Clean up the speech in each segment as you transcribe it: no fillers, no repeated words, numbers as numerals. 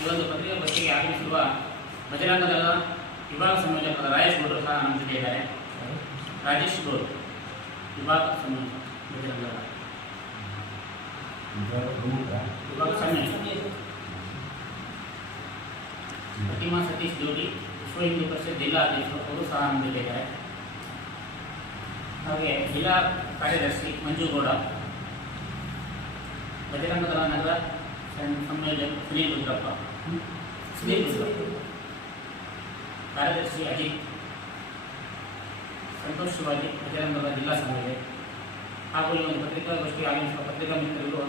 ಈ ಒಂದು ಪತ್ರಿಕಾಗೋಷ್ಠಿಗೆ ಆಗಮಿಸಿರುವ ಬಜರಂಗ ದಳ ವಿಭಾಗ ಸಂಯೋಜಕರಾದ ರಾಜೇಶ್ ಗೌಡರು ಸಹ ನಮ್ಮ ಜೊತೆ ಇದ್ದಾರೆ. ರಾಜೇಶ್ ಗೌಡ್, ವಿಭಾಗ ಸಂಯೋಜಕ, ಬಜರಂಗ ದಳ ವಿಭಾಗ ಸಂಯೋಜಕ. ಪ್ರತಿಮಾ ಸತೀಶ್ ಜೋಡಿ, ವಿಶ್ವ ಹಿಂದೂ ಪರಿಷತ್ ಜಿಲ್ಲಾ ಅಧ್ಯಕ್ಷರು, ಅವರು ಸಹ ನಮ್ಮ ಜೊತೆ ಇದ್ದಾರೆ. ಹಾಗೆ ಜಿಲ್ಲಾ ಕಾರ್ಯದರ್ಶಿ ಮಂಜುಗೌಡ, ಬಜರಂಗ ದಳ ನಗರ ಸಂಯೋಜಕ ಸುನೀಲ್ ರುದ್ರಪ್ಪ, ಕಾರ್ಯದರ್ಶಿ ಅಜಿತ್, ಸಂತೋಷ್ ಶಿವಾಜಿ, ಬಜರಂಗ ದಳ ಜಿಲ್ಲಾ ಸಂಯೋಜಕ. ಹಾಗೂ ಈ ಒಂದು ಪತ್ರಿಕಾಗೋಷ್ಠಿಗೆ ಆಗಮಿಸುವ ಪತ್ರಿಕಾ ಮಿತ್ರರು,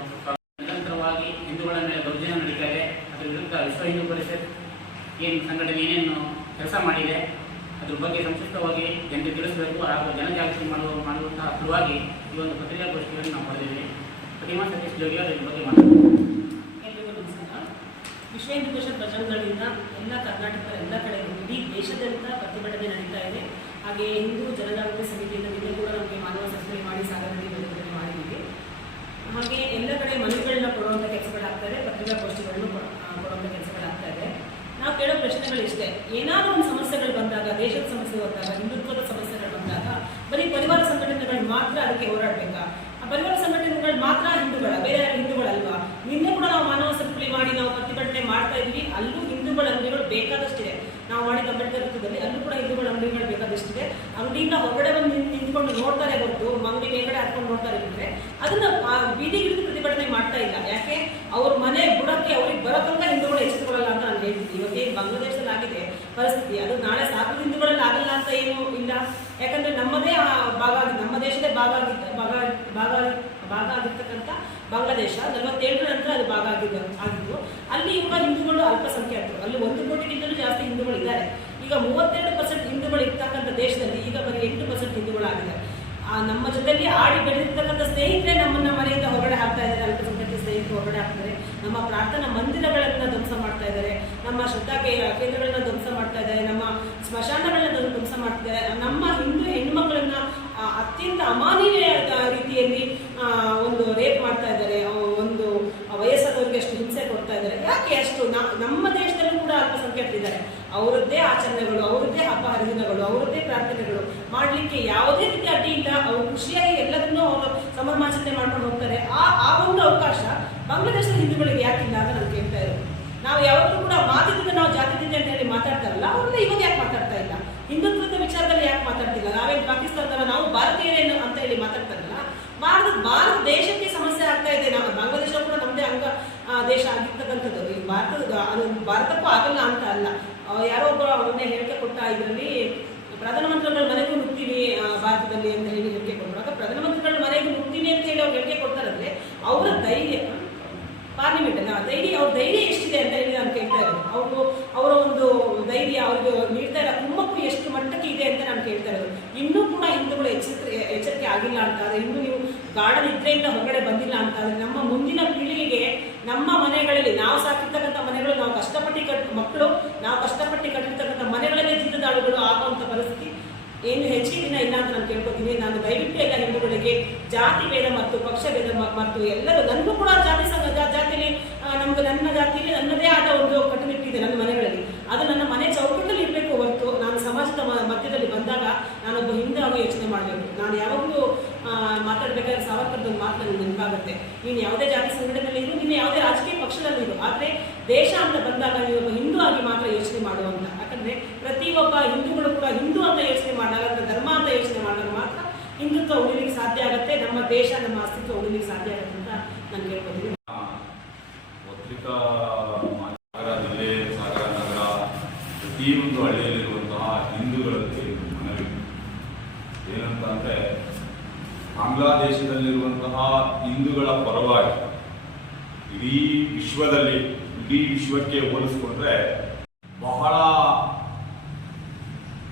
ನಿರಂತರವಾಗಿ ಹಿಂದೂಗಳ ಮೇಲೆ ದೌರ್ಜನ್ಯ ನಡೀತಾ ಇದೆ, ಅದರ ವಿರುದ್ಧ ವಿಶ್ವ ಹಿಂದೂ ಪರಿಷತ್ ಏನು ಸಂಘಟನೆ ಏನೇನು ಕೆಲಸ ಮಾಡಿದೆ ಅದ್ರ ಬಗ್ಗೆ ಸಂಕ್ಷಿಪ್ತವಾಗಿ ಜನರಿಗೆ ತಿಳಿಸಬೇಕು ಹಾಗೂ ಜನಜಾಗೃತಿ ಮಾಡುವಂತಹ ಸಲುವಾಗಿ ಈ ಒಂದು ಪತ್ರಿಕಾಗೋಷ್ಠಿಯನ್ನು ನಾವು ಪಡೆದಿದ್ದೇವೆ. ಪ್ರತಿಮಾ ಸತೀಶ್ ಜೋಗಿ ಅದರ ಬಗ್ಗೆ ಮಾತಾಡ್ತಾರೆ. ಎಲ್ಲರಿಗೂ ನಮಸ್ಕಾರ. ವಿಶ್ವ ಹಿಂದೂ ಪರಿಷತ್ ಬಜರಂಗ ದಳದಿಂದ ಎಲ್ಲ ಕರ್ನಾಟಕದ ಎಲ್ಲ ಕಡೆ ಇಡೀ ದೇಶಾದ್ಯಂತ ಪ್ರತಿಭಟನೆ ನಡೀತಾ ಇದೆ. ಹಾಗೆ ಹಿಂದೂ ಜನಜಾಗೃತಿ ಸಮಿತಿಯಿಂದ ನಿನ್ನೆ ಕೂಡ ನಮಗೆ ಮಾನವ ಸರಪಳಿ ಮಾಡಿ ಸಾಗರದಲ್ಲಿ ಪ್ರತಿಭಟನೆ ಮಾಡಿದ್ದೀವಿ. ಹಾಗೆ ಎಲ್ಲ ಕಡೆ ಮನವಿಗಳನ್ನ ಕೊಡುವಂಥ ಕೆಲಸಗಳಾಗ್ತಾ ಇದೆ, ಪತ್ರಿಕಾಗೋಷ್ಠಿಗಳನ್ನು ಕೊಡುವಂಥ ಕೆಲಸಗಳಾಗ್ತಾ ಇದೆ. ನಾವು ಕೇಳೋ ಪ್ರಶ್ನೆಗಳಿಷ್ಟೇ, ಏನಾದರೂ ಒಂದು ಸಮಸ್ಯೆಗಳು ಬಂದಾಗ, ದೇಶದ ಸಮಸ್ಯೆ ಬಂದಾಗ, ಹಿಂದುತ್ವದ ಸಮಸ್ಯೆಗಳು ಬಂದಾಗ ಬರೀ ಪರಿವಾರ ಸಂಘಟನೆಗಳು ಮಾತ್ರ ಅದಕ್ಕೆ ಹೋರಾಡಬೇಕಾ? ಆ ಪರಿವಾರ ಸಂಘಟನೆಗಳು ಮಾತ್ರ ಹಿಂದೂಗಳ, ಬೇರೆ ಯಾರು ಹಿಂದೂಗಳಲ್ವಾ? ನಿನ್ನೆ ಕೂಡ ನಾವು ಮಾನವ ಸರಪಳಿ ಮಾಡಿ ನಾವು ಪ್ರತಿಭಟನೆ ಮಾಡ್ತಾ ಇದ್ವಿ. ಅಲ್ಲೂ ಹಿಂದೂಗಳ ಅಂಗಡಿಗಳು ಬೇಕಾದಷ್ಟಿದೆ. ನಾವು ಮಾಡಿದ ಅಂಬೇಡ್ಕರ್ ವೃತ್ತದಲ್ಲಿ ಅಲ್ಲೂ ಕೂಡ ಹಿಂದೂಗಳ ಅಂಗಡಿಗಳು ಬೇಕಾದಷ್ಟಿದೆ. ಅಂಗಡಿಯಿಂದ ಹೊರಗಡೆ ಬಂದು ನಿಂತ್ಕೊಂಡು ನೋಡ್ತಾರೆ ಹೊರತು ಅಂಗಡಿ ಮೇಲ್ಗಡೆ ಹಾಕೊಂಡು ನೋಡ್ತಾರೆ ಅಂದರೆ ಅದನ್ನ ಬೀದಿಗಿಳಿದು ಪ್ರತಿಭಟನೆ ಮಾಡ್ತಾ ಇಲ್ಲ. ಯಾಕೆ? ಅವ್ರ ಮನೆ ಬುಡಕ್ಕೆ ಅವ್ರಿಗೆ ಬರೋ ತನಕ ಹಿಂದೂಗಳು ಎಚ್ಚೆತ್ತುಕೊಳ್ಳಲ್ಲ ಅಂತ ನಾನು ಹೇಳ್ತೀನಿ. ಇವತ್ತು ಏನು ಬಾಂಗ್ಲಾದೇಶದಲ್ಲಿ ಆಗಿದೆ ಪರಿಸ್ಥಿತಿ, ಅದು ನಾಳೆ ಸಾಗರ ಹಿಂದೂಗಳಲ್ಲಿ ಆಗಲ್ಲ ಅಂತ ಏನೂ ಇಲ್ಲ. ಯಾಕಂದ್ರೆ ನಮ್ಮದೇ ಭಾಗ ನಮ್ಮ ದೇಶದೇ ಭಾಗ ಆಗಿರ್ತಕ್ಕಂಥ ಬಾಂಗ್ಲಾದೇಶ 47ರ ನಂತರ ಅದು ಭಾಗ ಆಗಿದ್ದು. ಅಲ್ಲಿ ಇವಾಗ ಹಿಂದೂಗಳು ಅಲ್ಪಸಂಖ್ಯಾತರು, ಅಲ್ಲಿ 1 ಕೋಟಿಗಿಂತಲೂ ಜಾಸ್ತಿ ಹಿಂದೂಗಳು ಇದ್ದಾರೆ. ಈಗ 32% ಹಿಂದೂಗಳು ಇರ್ತಕ್ಕಂಥ ದೇಶದಲ್ಲಿ ಈಗ ಬರೀ 8% ಹಿಂದೂಗಳಾಗಿದ್ದಾರೆ. ನಮ್ಮ ಜೊತೆಯಲ್ಲಿ ಆಡಿ ಬೆಳೆದಿರ್ತಕ್ಕಂಥ ಸ್ನೇಹಿತರೆ ನಮ್ಮನ್ನ ಮನೆಯಿಂದ ಹೊರಗಡೆ ಹಾಕ್ತಾ ಇದ್ದಾರೆ. ಅಲ್ಪಸಂಖ್ಯಾತ ಸ್ನೇಹಿತರು ಹೊರಗಡೆ ಹಾಕ್ತಾರೆ. ನಮ್ಮ ಪ್ರಾರ್ಥನಾ ಮಂದಿರಗಳನ್ನ ಧ್ವಂಸ ಮಾಡ್ತಾ ಇದ್ದಾರೆ, ನಮ್ಮ ಶ್ರದ್ಧಾ ಕೇಂದ್ರಗಳನ್ನ ಧ್ವಂಸ ಮಾಡ್ತಾ ಇದ್ದಾರೆ, ನಮ್ಮ ಸ್ಮಶಾನಗಳನ್ನ ಧ್ವಂಸ ಮಾಡ್ತಿದ್ದಾರೆ. ನಮ್ಮ ಹಿಂದೂ ಹೆಣ್ಣುಮಕ್ಕಳನ್ನ ಅತ್ಯಂತ ಅಮಾನವೀಯ ರೀತಿಯಲ್ಲಿ ಒಂದು ರೇಪ್ ಮಾಡ್ತಾ ಇದ್ದಾರೆ, ಒಂದು ವಯಸ್ಸಾದವರಿಗೆ ಅಷ್ಟು ಹಿಂಸೆ ಕೊಡ್ತಾ ಇದ್ದಾರೆ. ಯಾಕೆ ಅಷ್ಟು? ನಮ್ಮ ದೇಶದಲ್ಲೂ ಕೂಡ ಅಲ್ಪಸಂಖ್ಯಾತರಿದ್ದಾರೆ. ಅವರದ್ದೇ ಆಚರಣೆಗಳು, ಅವರದ್ದೇ ಹಬ್ಬ ಹರಿದಿನಗಳು, ಅವರದ್ದೇ ಪ್ರಾರ್ಥನೆಗಳು ಮಾಡಲಿಕ್ಕೆ ಯಾವುದೇ ರೀತಿ ಅಡ್ಡಿ ಇಲ್ಲ. ಅವರು ಖುಷಿಯಾಗಿ ಎಲ್ಲದನ್ನೂ ಅವರು ಸಂಭ್ರಮಾಚರಣೆ ಮಾಡ್ಕೊಂಡು ಹೋಗ್ತಾರೆ. ಆ ಒಂದು ಅವಕಾಶ ಬಾಂಗ್ಲಾದೇಶದ ಹಿಂದೂಗಳಿಗೆ ಯಾಕಿಲ್ಲ ಅಂತ ನಾನು ಕೇಳ್ತಾ ಇರೋದು. ನಾವು ಯಾವತ್ತೂ ಕೂಡ ಮಾತಿದ್ದ ನಾವು ಜಾತಿದಿಂದ ಅಂತ ಹೇಳಿ ಮಾತಾಡ್ತಾರಲ್ಲ, ಅವ್ರನ್ನ ಇವಾಗ ಯಾಕೆ ಮಾತಾಡ್ತಾ ಇಲ್ಲ? ಹಿಂದುತ್ವದ ವಿಚಾರದಲ್ಲಿ ಯಾಕೆ ಮಾತಾಡ್ತಿಲ್ಲ? ನಾವೇನು ಪಾಕಿಸ್ತಾನದಲ್ಲ, ನಾವು ಭಾರತೀಯರೇನು ಅಂತ ಹೇಳಿ ಮಾತಾಡ್ತಾರಲ್ಲ. ಭಾರತ ದೇಶಕ್ಕೆ ಸಮಸ್ಯೆ ಆಗ್ತಾ ಇದೆ. ನಾವು ಬಾಂಗ್ಲಾದೇಶ ಕೂಡ ನಮ್ಮದೇ ದೇಶ ಆಗಿರ್ತಕ್ಕಂಥದ್ದು. ಈ ಅದು ಭಾರತಕ್ಕೂ ಆಗಲ್ಲ ಅಂತ ಅಲ್ಲ. ಯಾರೋ ಒಬ್ಬರು ಮೊನ್ನೆ ಹೇಳಿಕೆ ಕೊಟ್ಟ, ಇದರಲ್ಲಿ ಪ್ರಧಾನಮಂತ್ರಿಗಳ ಮನೆಗೂ ನುಗ್ತೀವಿ ಭಾರತದಲ್ಲಿ ಅಂತ ಹೇಳಿ ಹೇಳಿಕೆ ಕೊಟ್ಟರು. ಪ್ರಧಾನಮಂತ್ರಿಗಳ ಮನೆಗೂ ನುಗ್ತೀವಿ ಅಂತ ಹೇಳಿ ಅವ್ರು ಹೇಳಿಕೆ ಕೊಡ್ತಾರಂದ್ರೆ ಅವರ ಧೈರ್ಯ, ಪಾರ್ಲಿಮೆಂಟ್ ಅಲ್ಲ ಧೈರ್ಯ, ಅವ್ರ ಧೈರ್ಯ ಎಷ್ಟಿದೆ ಅಂತ ಹೇಳಿ ನಾನು ಕೇಳ್ತಾ ಇರೋದು. ಅವರ ಒಂದು ಧೈರ್ಯ, ಅವ್ರಿಗೆ ನೀಡ್ತಾ ಇರೋ ಕುಮ್ಮಕ್ಕು ಎಷ್ಟು ಮಟ್ಟಕ್ಕೆ ಇದೆ ಅಂತ ನಾನು ಕೇಳ್ತಾ ಇರೋದು. ಇನ್ನೂ ಕೂಡ ಹಿಂದೂಗಳು ಎಚ್ಚರಿಕೆ ಆಗಿಲ್ಲ ಅಂತ ಆದರೆ, ಇನ್ನೂ ನೀವು ಗಾಢ ನಿದ್ರೆಯಿಂದ ಹೊರಗಡೆ ಬಂದಿಲ್ಲ ಅಂತ ಆದರೆ, ನಮ್ಮ ಮುಂದಿನ ಪೀಳಿಗೆಗೆ ನಮ್ಮ ಮನೆಗಳಲ್ಲಿ ನಾವು ಸಾಕಿರ್ತಕ್ಕಂಥ ಮನೆಗಳು, ನಾವು ಕಷ್ಟಪಟ್ಟು ಮಕ್ಕಳು ನಾವು ಕಷ್ಟಪಟ್ಟು ಕಟ್ಟಿರ್ತಕ್ಕಂಥ ಮನೆಗಳನ್ನೇ ಜಿದ್ದದಾಳುಗಳು ಆಗುವಂಥ ಪರಿಸ್ಥಿತಿ ಏನು ಹೆಚ್ಚಿಗೆ ದಿನ ಇಲ್ಲ ಅಂತ ನಾನು ಕೇಳ್ಕೊತೀನಿ. ನಾನು ದಯವಿಟ್ಟು ಎಲ್ಲ ಹಿಂದೂಗಳಿಗೆ ಜಾತಿ ಭೇದ ಮತ್ತು ಪಕ್ಷ ಭೇದ ಮತ್ತು ಎಲ್ಲರೂ, ನನಗೂ ಕೂಡ ಜಾತಿಯಲ್ಲಿ ನನ್ನ ಜಾತಿಯಲ್ಲಿ ನನ್ನದೇ ಆದ ಒಂದು ಕಟ್ಟುನಿಟ್ಟಿದೆ ನನ್ನ ಮನೆಗಳಲ್ಲಿ. ಅದು ನನ್ನ ಮನೆ ಚೌಕಟ್ಟಲ್ಲಿ ಇರಬೇಕು ಹೊರತು ನಾನು ಸಮಾಜದ ಮಧ್ಯದಲ್ಲಿ ಬಂದಾಗ ನಾನೊಬ್ಬ ಹಿಂದೂ ಆಗಿ ಯೋಚನೆ ಮಾಡಬೇಕು. ನಾನು ಯಾವಾಗಲೂ ಮಾತಾಡಬೇಕಾದ್ರೆ ಸಾವರ್ಕರ್ದ ಒಂದು ಮಾತು ನನಗೆ ನೆನಪಾಗುತ್ತೆ. ನೀನು ಯಾವುದೇ ಜಾತಿ ಸಂಘಟನೆಯಲ್ಲಿ ಇರು, ನೀನು ಯಾವುದೇ ರಾಜಕೀಯ ಪಕ್ಷದಲ್ಲಿ ಇರು, ಆದರೆ ದೇಶ ಅಂತ ಬಂದಾಗ ನೀವೊಬ್ಬ ಹಿಂದೂ ಆಗಿ ಮಾತ್ರ ಯೋಚನೆ ಮಾಡುವಂತ. ಯಾಕಂದರೆ ಪ್ರತಿಯೊಬ್ಬ ಹಿಂದೂಗಳು ಕೂಡ ಹಿಂದೂ ಅಂತ ಯೋಚನೆ ಮಾಡಿದಾಗ, ಧರ್ಮ ಅಂತ ಯೋಚನೆ ಮಾಡಿದಾಗ ಮಾತ್ರ ಹಿಂದುತ್ವ ಉಳಿಲಿಕ್ಕೆ ಸಾಧ್ಯ ಆಗುತ್ತೆ, ನಮ್ಮ ದೇಶ ನಮ್ಮ ಅಸ್ತಿತ್ವ ಉಳಿಲಿಕ್ಕೆ ಸಾಧ್ಯ ಆಗುತ್ತೆ ಅಂತ ನಾನು ಕೇಳ್ಕೊತೀನಿ. ಪತ್ರಿಕಾ ಸಾಗರ ಜಿಲ್ಲೆ, ಸಾಗರ ನಗರ, ಪ್ರತಿಯೊಂದು ಹಳ್ಳಿಯಲ್ಲಿರುವಂತಹ ಹಿಂದೂಗಳಲ್ಲಿ ಮನವಿ ಏನಂತ ಅಂದರೆ, ಬಾಂಗ್ಲಾದೇಶದಲ್ಲಿರುವಂತಹ ಹಿಂದೂಗಳ ಪರವಾಗಿ ಇಡೀ ವಿಶ್ವಕ್ಕೆ ಹೋಲಿಸ್ಕೊಂಡ್ರೆ ಬಹಳ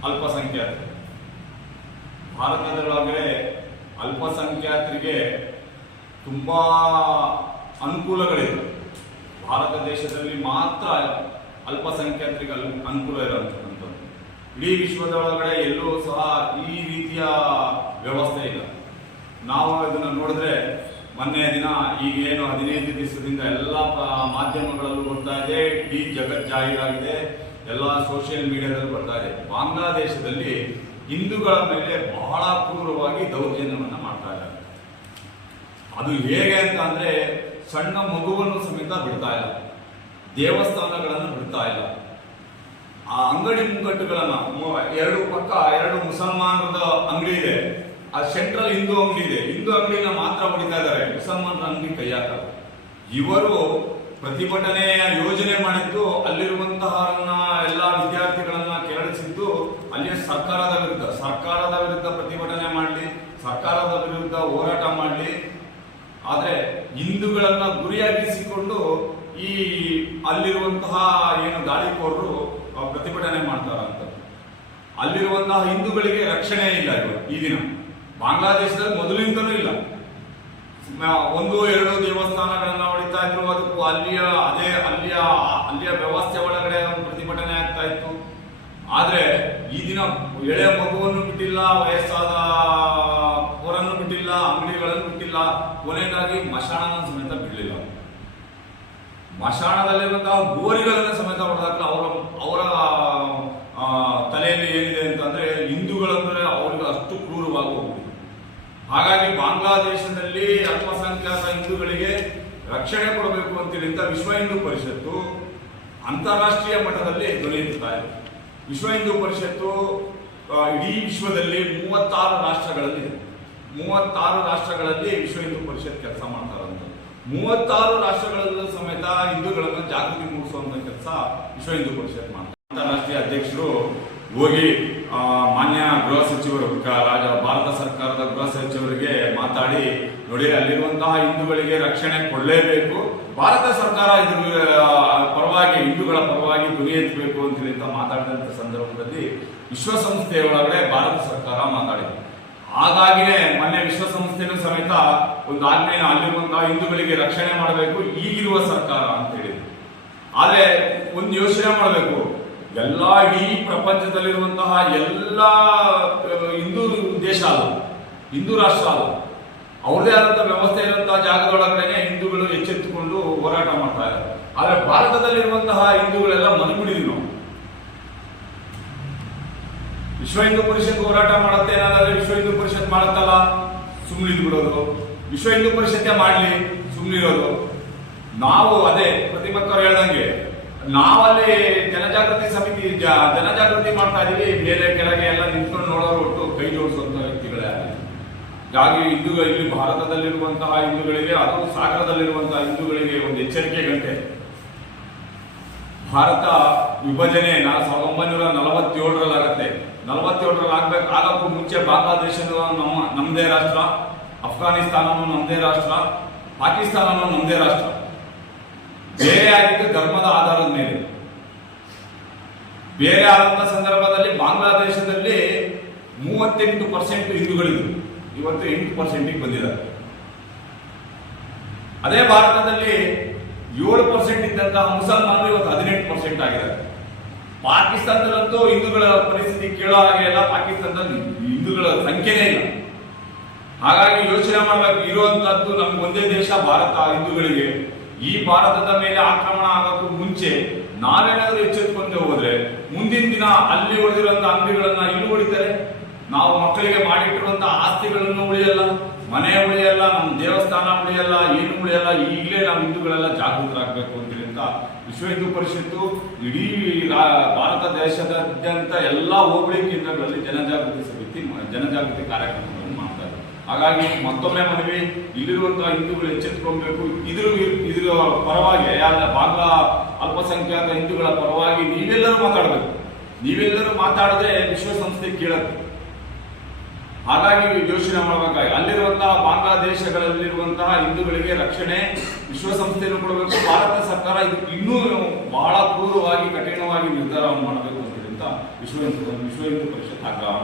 ಅಲ್ಪಸಂಖ್ಯಾತರು. ಭಾರತದೊಳಗಡೆ ಅಲ್ಪಸಂಖ್ಯಾತರಿಗೆ ತುಂಬ ಅನುಕೂಲಗಳಿವೆ. ಭಾರತ ದೇಶದಲ್ಲಿ ಮಾತ್ರ ಅಲ್ಪಸಂಖ್ಯಾತರಿಗೆ ಅನುಕೂಲ ಇರೋಂಥದ್ದು. ಇಡೀ ವಿಶ್ವದೊಳಗಡೆ ಎಲ್ಲೂ ಸಹ ಈ ರೀತಿಯ ವ್ಯವಸ್ಥೆ ಇಲ್ಲ. ನಾವು ಇದನ್ನು ನೋಡಿದ್ರೆ ಮೊನ್ನೆ ದಿನ ಈಗೇನು 15 ದಿವಸದಿಂದ ಎಲ್ಲ ಮಾಧ್ಯಮಗಳಲ್ಲೂ ಬರ್ತಾ ಇದೆ, ಇಡೀ ಜಗತ್ ಜಾಹೀರಾಗಿದೆ, ಎಲ್ಲ ಸೋಷಿಯಲ್ ಮೀಡಿಯಾದಲ್ಲಿ ಬರ್ತಾ ಇದೆ. ಬಾಂಗ್ಲಾದೇಶದಲ್ಲಿ ಹಿಂದೂಗಳ ಮೇಲೆ ಬಹಳ ಕ್ರೂರವಾಗಿ ದೌರ್ಜನ್ಯವನ್ನು ಮಾಡ್ತಾ ಇದ್ದಾರೆ. ಅದು ಹೇಗೆ ಅಂತ ಅಂದ್ರೆ ಸಣ್ಣ ಮಗುವನ್ನು ಸಮೇತ ಬಿಡ್ತಾ ಇಲ್ಲ, ದೇವಸ್ಥಾನಗಳನ್ನು ಬಿಡ್ತಾ ಇಲ್ಲ, ಆ ಅಂಗಡಿ ಮುಂಗಟ್ಟುಗಳನ್ನ ಎರಡು ಪಕ್ಕ 2 ಮುಸಲ್ಮಾನರದ ಅಂಗಡಿ ಇದೆ, ಆ ಸೆಂಟ್ರಲ್ ಹಿಂದೂ ಅಂಗಡಿ ಇದೆ, ಹಿಂದೂ ಅಂಗಡಿನ ಮಾತ್ರ ಹೊಡಿತಾ ಇದ್ದಾರೆ, ಮುಸಲ್ಮಾನರ ಅಂಗಡಿ ಕೈ ಹಾಕಲ್ಲ. ಇವರು ಪ್ರತಿಭಟನೆಯ ಯೋಜನೆ ಮಾಡಿದ್ದು ಅಲ್ಲಿರುವಂತಹ ಎಲ್ಲ ವಿದ್ಯಾರ್ಥಿಗಳನ್ನ ಕೆರಳಿಸಿದ್ದು ಅಲ್ಲಿಯ ಸರ್ಕಾರದ ವಿರುದ್ಧ ಪ್ರತಿಭಟನೆ ಮಾಡಲಿ, ಸರ್ಕಾರದ ವಿರುದ್ಧ ಹೋರಾಟ ಮಾಡಲಿ. ಆದ್ರೆ ಹಿಂದೂಗಳನ್ನ ಗುರಿಯಾಗಿಸಿಕೊಂಡು ಈ ಅಲ್ಲಿರುವಂತಹ ಏನು ದಾಳಿಕೋರರು ಪ್ರತಿಭಟನೆ ಮಾಡ್ತಾರಂತ. ಅಲ್ಲಿರುವಂತಹ ಹಿಂದೂಗಳಿಗೆ ರಕ್ಷಣೆ ಇಲ್ಲ ಈ ದಿನ. ಬಾಂಗ್ಲಾದೇಶದಲ್ಲಿ ಮೊದಲಿಂದಲೂ ಇಲ್ಲ. 1-2 ದೇವಸ್ಥಾನಗಳನ್ನ ಹೊಡಿತಾ ಇದ್ರು, ಅದಕ್ಕೂ ಅಲ್ಲಿಯ ವ್ಯವಸ್ಥೆ ಒಳಗಡೆ ಪ್ರತಿಭಟನೆ ಆಗ್ತಾ ಇತ್ತು. ಆದ್ರೆ ಈ ದಿನ ಎಳೆ ಮಗುವನ್ನು ಬಿಟ್ಟಿಲ್ಲ, ವಯಸ್ಸಾದ ಅವರನ್ನು ಬಿಟ್ಟಿಲ್ಲ, ಅಂಗಡಿಗಳನ್ನು ಬಿಟ್ಟಿಲ್ಲ, ಕೊನೆಯದಾಗಿ ಮಶಾಣನ ಸಮೇತ ಬಿಡಲಿಲ್ಲ. ಮಶಾಣದಲ್ಲಿರುವಂತಹ ಗೋರಿಗಳನ್ನು ಸಮೇತ ಹೊಡೆದಾಗಲ ಅವರ ತಲೆಯಲ್ಲಿ ಏನಿದೆ ಅಂತಂದ್ರೆ ಹಿಂದೂಗಳಂದ್ರೆ ಅವ್ರಿಗೆ ಅಷ್ಟು ಕ್ರೂರವಾಗಿ ಹೋಗ್ಬಿಟ್ಟಿದೆ. ಹಾಗಾಗಿ ಬಾಂಗ್ಲಾದೇಶದಲ್ಲಿ ಅಲ್ಪಸಂಖ್ಯಾತ ಹಿಂದೂಗಳಿಗೆ ರಕ್ಷಣೆ ಕೊಡಬೇಕು ಅಂತೇಳಿ ವಿಶ್ವ ಹಿಂದೂ ಪರಿಷತ್ತು ಅಂತಾರಾಷ್ಟ್ರೀಯ ಮಟ್ಟದಲ್ಲಿ ಧ್ವನಿ ಎತ್ತುತ್ತಾ ಇದೆ. ವಿಶ್ವ ಹಿಂದೂ ಪರಿಷತ್ತು ಇಡೀ ವಿಶ್ವದಲ್ಲಿ 36 ರಾಷ್ಟ್ರಗಳಲ್ಲಿ 36 ರಾಷ್ಟ್ರಗಳಲ್ಲಿ ವಿಶ್ವ ಹಿಂದೂ ಪರಿಷತ್ ಕೆಲಸ ಮಾಡ್ತಾರಂತ. 36 ರಾಷ್ಟ್ರಗಳಲ್ಲೂ ಸಮೇತ ಹಿಂದೂಗಳನ್ನು ಜಾಗೃತಿ ಮೂಡಿಸುವಂತ ಕೆಲಸ ವಿಶ್ವ ಹಿಂದೂ ಪರಿಷತ್ ಮಾಡ್ತಾರೆ. ಅಂತಾರಾಷ್ಟ್ರೀಯ ಅಧ್ಯಕ್ಷರು ಹೋಗಿ ಮಾನ್ಯ ಗೃಹ ಸಚಿವರು, ಭಾರತ ಸರ್ಕಾರದ ಗೃಹ ಸಚಿವರಿಗೆ ಮಾತಾಡಿ, ನೋಡಿ ಅಲ್ಲಿರುವಂತಹ ಹಿಂದೂಗಳಿಗೆ ರಕ್ಷಣೆ ಕೊಡಲೇಬೇಕು, ಭಾರತ ಸರ್ಕಾರ ಇದ್ರ ಪರವಾಗಿ ಹಿಂದೂಗಳ ಪರವಾಗಿ ಧ್ವನಿ ಎತ್ತಬೇಕು ಅಂತೇಳಿ ಮಾತಾಡಿದಂತ ಸಂದರ್ಭದಲ್ಲಿ ವಿಶ್ವಸಂಸ್ಥೆಯ ಒಳಗಡೆ ಭಾರತ ಸರ್ಕಾರ ಮಾತಾಡಿದೆ. ಹಾಗಾಗಿನೇ ಮೊನ್ನೆ ವಿಶ್ವಸಂಸ್ಥೆನೂ ಸಮೇತ ಒಂದು ಆಜ್ಞೆಯನ್ನು ಅಲ್ಲಿರುವಂತಹ ಹಿಂದೂಗಳಿಗೆ ರಕ್ಷಣೆ ಮಾಡಬೇಕು ಈಗಿರುವ ಸರ್ಕಾರ ಅಂತ ಹೇಳಿದ್ರು. ಆದ್ರೆ ಒಂದು ಯೋಚನೆ ಮಾಡಬೇಕು, ಇಡೀ ಪ್ರಪಂಚದಲ್ಲಿರುವಂತಹ ಎಲ್ಲ ಹಿಂದೂ ದೇಶ ಅಲ್ಲ, ಹಿಂದೂ ರಾಷ್ಟ್ರ ಅಲ್ಲ, ಅವ್ರದೇ ಆದಂತಹ ವ್ಯವಸ್ಥೆ ಇರುವಂತಹ ಜಾಗದೊಳಗಡೆ ಹಿಂದೂಗಳು ಎಚ್ಚೆತ್ತುಕೊಂಡು ಹೋರಾಟ ಮಾಡ್ತಾ ಇದ್ದಾರೆ. ಆದ್ರೆ ಭಾರತದಲ್ಲಿರುವಂತಹ ಹಿಂದೂಗಳೆಲ್ಲ ಮನಗುಡಿದ್ವಿ ನಾವು. ವಿಶ್ವ ಹಿಂದೂ ಪರಿಷತ್ ಹೋರಾಟ ಮಾಡುತ್ತೆ, ಏನಾದ್ರೆ ವಿಶ್ವ ಹಿಂದೂ ಪರಿಷತ್ ಮಾಡುತ್ತಲ್ಲ ಸುಮ್ಮನಿದ್ ಬಿಡೋದು, ವಿಶ್ವ ಹಿಂದೂ ಪರಿಷತ್ತೇ ಮಾಡ್ಲಿ ಸುಮ್ಮನಿರೋದು. ನಾವು ಅದೇ ಪ್ರತಿಮಕ್ಕವ್ರು ಹೇಳ್ದಂಗೆ ನಾವಲ್ಲಿ ಜನಜಾಗೃತಿ ಸಮಿತಿ ಜನಜಾಗೃತಿ ಮಾಡ್ತಾ ಇದೀವಿ, ಮೇಲೆ ಕೆಳಗೆ ಎಲ್ಲ ನಿಂತ್ಕೊಂಡು ನೋಡೋರು ಒಟ್ಟು ಕೈ ಜೋಡಿಸುವಂತಹ ವ್ಯಕ್ತಿಗಳೇ ಹಾಗಾಗಿ ಇಲ್ಲಿ ಭಾರತದಲ್ಲಿರುವಂತಹ ಹಿಂದೂಗಳಿಗೆ, ಅದು ಸಾಗರದಲ್ಲಿರುವಂತಹ ಹಿಂದೂಗಳಿಗೆ ಒಂದು ಎಚ್ಚರಿಕೆ ಗಂಟೆ. ಭಾರತ ವಿಭಜನೆ 1947ರಲ್ಲಿ ಆಗುತ್ತೆ. 47ರಲ್ಲಿ ಆಗಕ್ಕೂ ಮುಂಚೆ ಬಾಂಗ್ಲಾದೇಶ ನಮ್ಮದೇ ರಾಷ್ಟ್ರ, ಅಫ್ಘಾನಿಸ್ತಾನನು ನಮ್ಮದೇ ರಾಷ್ಟ್ರ, ಪಾಕಿಸ್ತಾನನು ನಮ್ಮದೇ ರಾಷ್ಟ್ರ. ಬೇರೆ ಆಗಿದ್ದು ಧರ್ಮದ ಆಧಾರದ ಮೇಲೆ. ಬೇರೆ ಆದಂತ ಸಂದರ್ಭದಲ್ಲಿ ಬಾಂಗ್ಲಾದೇಶದಲ್ಲಿ 38% ಹಿಂದೂಗಳಿದ್ರು, ಇವತ್ತು 8% ಬಂದಿದ್ದಾರೆ. ಅದೇ ಭಾರತದಲ್ಲಿ 7% ಇದ್ದಂತಹ ಮುಸಲ್ಮಾನರು ಇವತ್ತು 18% ಆಗಿದ್ದಾರೆ. ಪಾಕಿಸ್ತಾನದಲ್ಲಂತೂ ಹಿಂದೂಗಳ ಪರಿಸ್ಥಿತಿ ಕೇಳೋ ಹಾಗೆ ಇಲ್ಲ, ಪಾಕಿಸ್ತಾನದಲ್ಲಿ ಹಿಂದೂಗಳ ಸಂಖ್ಯೆನೇ ಇಲ್ಲ. ಹಾಗಾಗಿ ಯೋಚನೆ ಮಾಡಬೇಕು, ಇರುವಂತಹದ್ದು ನಮ್ಗೆ ಒಂದೇ ದೇಶ ಭಾರತ. ಹಿಂದೂಗಳಿಗೆ ಈ ಭಾರತದ ಮೇಲೆ ಆಕ್ರಮಣ ಆಗೋಕ್ಕೂ ಮುಂಚೆ ನಾವೇನಾದ್ರೂ ಎಚ್ಚೆತ್ತುಕೊಂಡೇ ಹೋದ್ರೆ ಮುಂದಿನ ದಿನ ಅಲ್ಲಿ ಹೊಡೆದಿರುವಂತಹ ಅಂಗಡಿಗಳನ್ನ ಇಲ್ಲಿ ಹೊಡಿತಾರೆ, ನಾವು ಮಕ್ಕಳಿಗೆ ಮಾಡಿಟ್ಟಿರುವಂತಹ ಆಸ್ತಿಗಳನ್ನು ಉಳಿಯಲ್ಲ, ಮನೆ ಉಳಿಯಲ್ಲ, ನಮ್ಮ ದೇವಸ್ಥಾನ ಉಳಿಯಲ್ಲ, ಏನು ಉಳಿಯಲ್ಲ. ಈಗಲೇ ನಾವು ಹಿಂದೂಗಳೆಲ್ಲ ಜಾಗೃತರಾಗಬೇಕು ಅಂತೇಳಿ ವಿಶ್ವ ಹಿಂದೂ ಪರಿಷತ್ತು ಇಡೀ ಭಾರತ ದೇಶದಾದ್ಯಂತ ಎಲ್ಲಾ ಹೋಬಳಿ ಕೇಂದ್ರಗಳಲ್ಲಿ ಜನಜಾಗೃತಿ ಕಾರ್ಯಕ್ರಮಗಳನ್ನು ಮಾಡ್ತಾರೆ. ಹಾಗಾಗಿ ಮತ್ತೊಮ್ಮೆ ಮನವಿ, ಇಲ್ಲಿರುವಂತಹ ಹಿಂದೂಗಳು ಎಚ್ಚೆತ್ತುಕೊಳ್ಬೇಕು. ಇದ್ರ ಪರವಾಗಿ ಬಾಂಗ್ಲಾ ಅಲ್ಪಸಂಖ್ಯಾತ ಹಿಂದೂಗಳ ಪರವಾಗಿ ನೀವೆಲ್ಲರೂ ಮಾತಾಡಬೇಕು. ನೀವೆಲ್ಲರೂ ಮಾತಾಡದೆ ವಿಶ್ವಸಂಸ್ಥೆ ಕೇಳುತ್ತೆ. ಹಾಗಾಗಿ ಯೋಚನೆ ಮಾಡಬೇಕಾಗಿ ಅಲ್ಲಿರುವಂತಹ ಬಾಂಗ್ಲಾದೇಶಗಳಲ್ಲಿರುವಂತಹ ಹಿಂದೂಗಳಿಗೆ ರಕ್ಷಣೆ ವಿಶ್ವಸಂಸ್ಥೆಯನ್ನು ಕೊಡಬೇಕು. ಭಾರತ ಸರ್ಕಾರ ಇದು ಇನ್ನೂ ಬಹಳ ಕ್ರೂರವಾಗಿ ಕಠಿಣವಾಗಿ ನಿರ್ಧಾರವನ್ನು ಮಾಡಬೇಕು ಅಂತ ವಿಶ್ವ ಹಿಂದೂ ಪರಿಷತ್ ಆಗ್ರಹ